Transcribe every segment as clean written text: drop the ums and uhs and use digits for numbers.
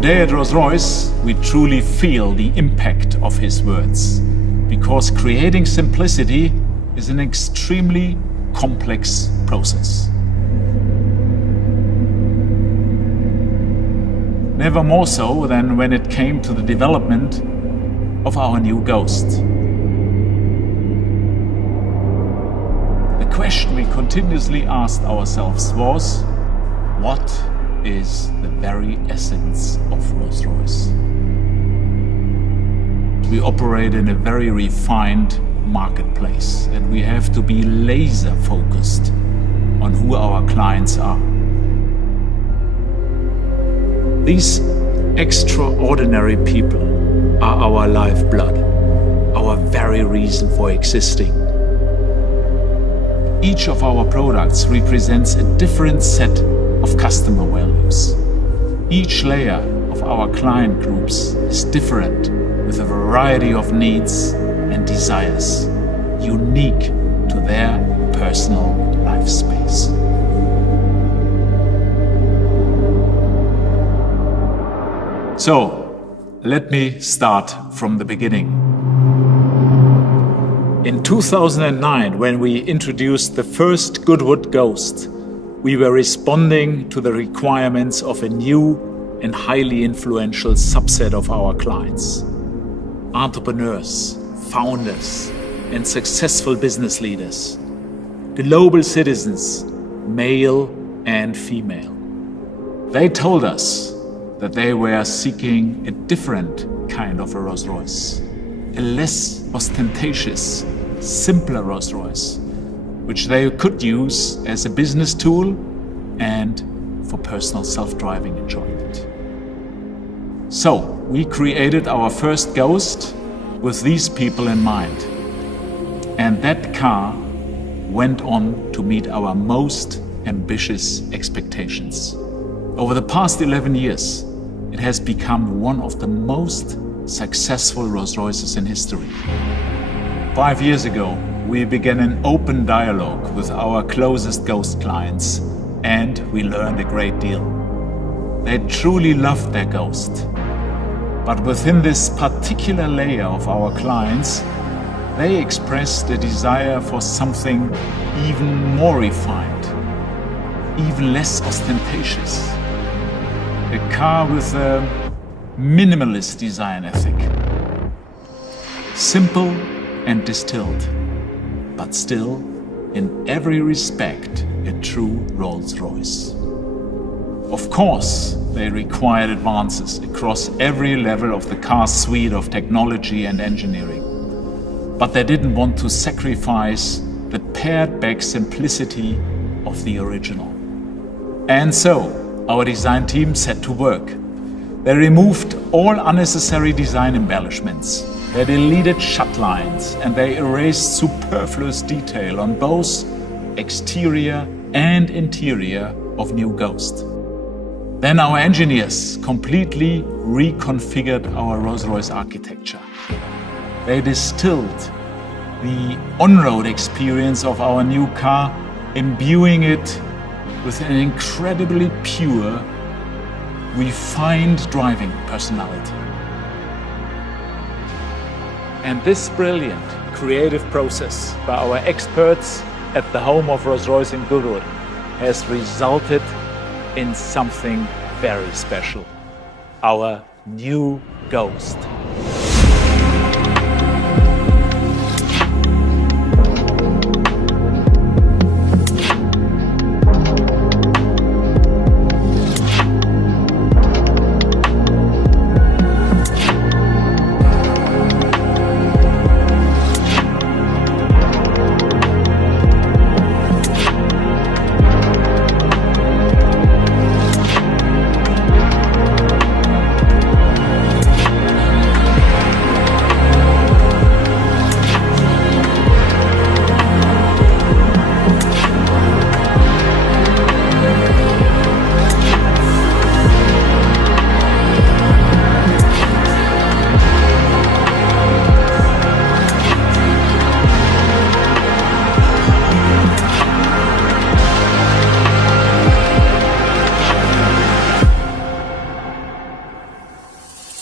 Today at Rolls-Royce, we truly feel the impact of his words, because creating simplicity is an extremely complex process. Never more so than when it came to the development of our new Ghost. The question we continuously asked ourselves was, what is the very essence of Rolls-Royce? We operate in a very refined marketplace, and we have to be laser focused on who our clients are. These extraordinary people are our lifeblood, our very reason for existing. Each of our products represents a different set of customer values. Each layer of our client groups is different, with a variety of needs and desires, unique to their personal life space. So, let me start from the beginning. In 2009, when we introduced the first Goodwood Ghost, we were responding to the requirements of a new and highly influential subset of our clients: entrepreneurs, founders, and successful business leaders, global citizens, male and female. They told us that they were seeking a different kind of a Rolls-Royce, a less ostentatious, simpler Rolls-Royce, which they could use as a business tool and for personal self-driving enjoyment. So we created our first Ghost with these people in mind. And that car went on to meet our most ambitious expectations. Over the past 11 years, it has become one of the most successful Rolls-Royces in history. 5 years ago, we began an open dialogue with our closest Ghost clients, and we learned a great deal. They truly loved their Ghost. But within this particular layer of our clients, they expressed a desire for something even more refined, even less ostentatious. A car with a minimalist design ethic. Simple and distilled, but still, in every respect, a true Rolls-Royce. Of course, they required advances across every level of the car's suite of technology and engineering. But they didn't want to sacrifice the pared-back simplicity of the original. And so, our design team set to work. They removed all unnecessary design embellishments. They deleted shut lines, and they erased superfluous detail on both exterior and interior of new Ghost. Then our engineers completely reconfigured our Rolls-Royce architecture. They distilled the on-road experience of our new car, imbuing it with an incredibly pure, refined driving personality. And this brilliant creative process by our experts at the home of Rolls-Royce in Goodwood has resulted in something very special: our new Ghost.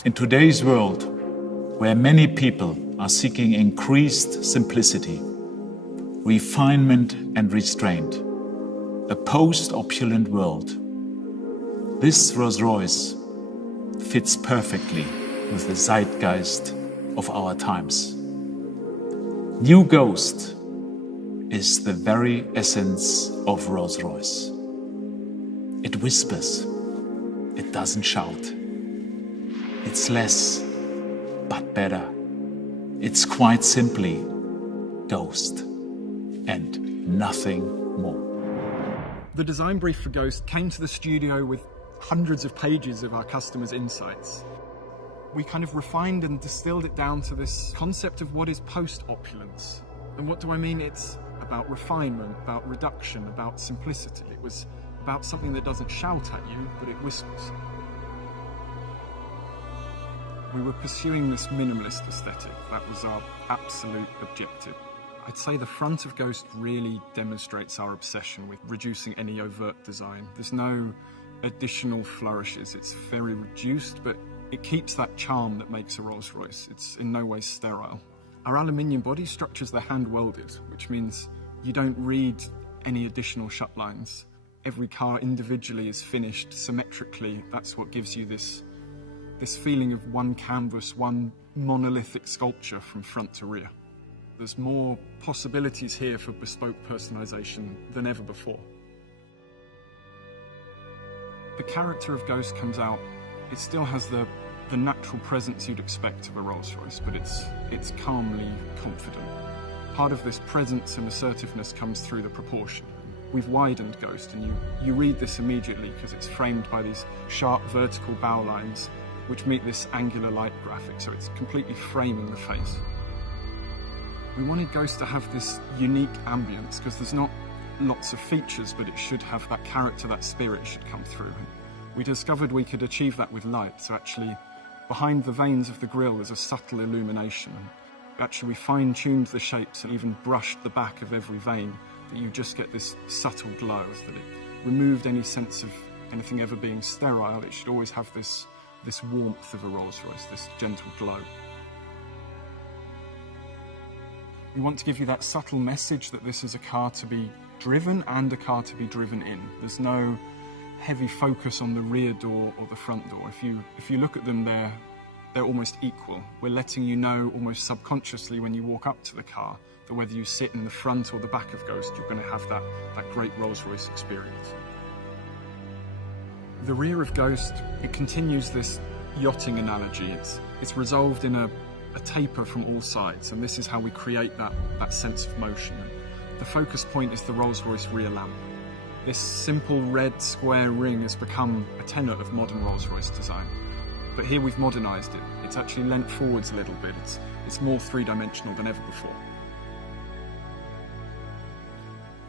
In today's world, where many people are seeking increased simplicity, refinement and restraint, a post-opulent world, this Rolls-Royce fits perfectly with the zeitgeist of our times. New Ghost is the very essence of Rolls-Royce. It whispers, it doesn't shout. It's less, but better. It's quite simply Ghost and nothing more. The design brief for Ghost came to the studio with hundreds of pages of our customers' insights. We kind of refined and distilled it down to this concept of what is post-opulence. And what do I mean? It's about refinement, about reduction, about simplicity. It was about something that doesn't shout at you, but it whispers. We were pursuing this minimalist aesthetic. That was our absolute objective. I'd say the front of Ghost really demonstrates our obsession with reducing any overt design. There's no additional flourishes. It's very reduced, but it keeps that charm that makes a Rolls-Royce. It's in no way sterile. Our aluminium body structures are hand welded, which means you don't read any additional shut lines. Every car individually is finished symmetrically. That's what gives you this feeling of one canvas, one monolithic sculpture from front to rear. There's more possibilities here for bespoke personalisation than ever before. The character of Ghost comes out. It still has the natural presence you'd expect of a Rolls-Royce, but it's calmly confident. Part of this presence and assertiveness comes through the proportion. We've widened Ghost, and you read this immediately because it's framed by these sharp vertical bow lines which meet this angular light graphic, so it's completely framing the face. We wanted Ghost to have this unique ambience because there's not lots of features, but it should have that character, that spirit should come through. And we discovered we could achieve that with light, so actually behind the veins of the grille there's a subtle illumination. Actually we fine-tuned the shapes and even brushed the back of every vein, that you just get this subtle glow, that it removed any sense of anything ever being sterile. It should always have this warmth of a Rolls-Royce, this gentle glow. We want to give you that subtle message that this is a car to be driven and a car to be driven in. There's no heavy focus on the rear door or the front door. If you look at them, they're almost equal. We're letting you know almost subconsciously when you walk up to the car that whether you sit in the front or the back of Ghost, you're going to have that great Rolls-Royce experience. The rear of Ghost, it continues this yachting analogy. It's resolved in a taper from all sides, and this is how we create that sense of motion. The focus point is the Rolls-Royce rear lamp. This simple red square ring has become a tenet of modern Rolls-Royce design. But here we've modernised it. It's actually leant forwards a little bit. It's more three-dimensional than ever before.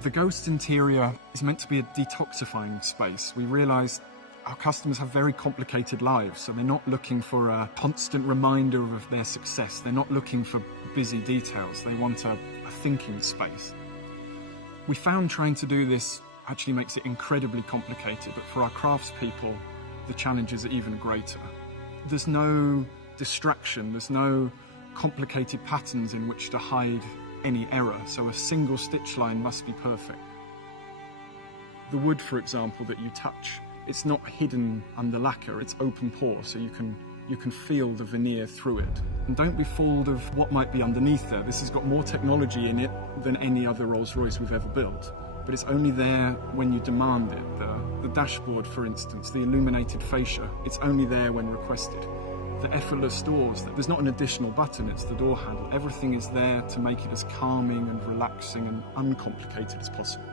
The Ghost interior is meant to be a detoxifying space. We realised our customers have very complicated lives, so they're not looking for a constant reminder of their success. They're not looking for busy details. They want a thinking space. We found trying to do this actually makes it incredibly complicated, but for our craftspeople, the challenges are even greater. There's no distraction, there's no complicated patterns in which to hide any error, so a single stitch line must be perfect. The wood, for example, that you touch, it's not hidden under lacquer, it's open pore, so you can feel the veneer through it. And don't be fooled of what might be underneath there. This has got more technology in it than any other Rolls-Royce we've ever built. But it's only there when you demand it. The dashboard, for instance, the illuminated fascia, it's only there when requested. The effortless doors, there's not an additional button, it's the door handle. Everything is there to make it as calming and relaxing and uncomplicated as possible.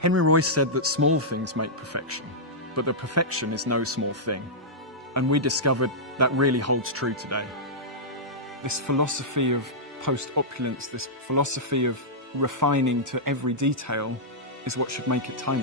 Henry Royce said that small things make perfection, but the perfection is no small thing. And we discovered that really holds true today. This philosophy of post-opulence, this philosophy of refining to every detail is what should make it timeless.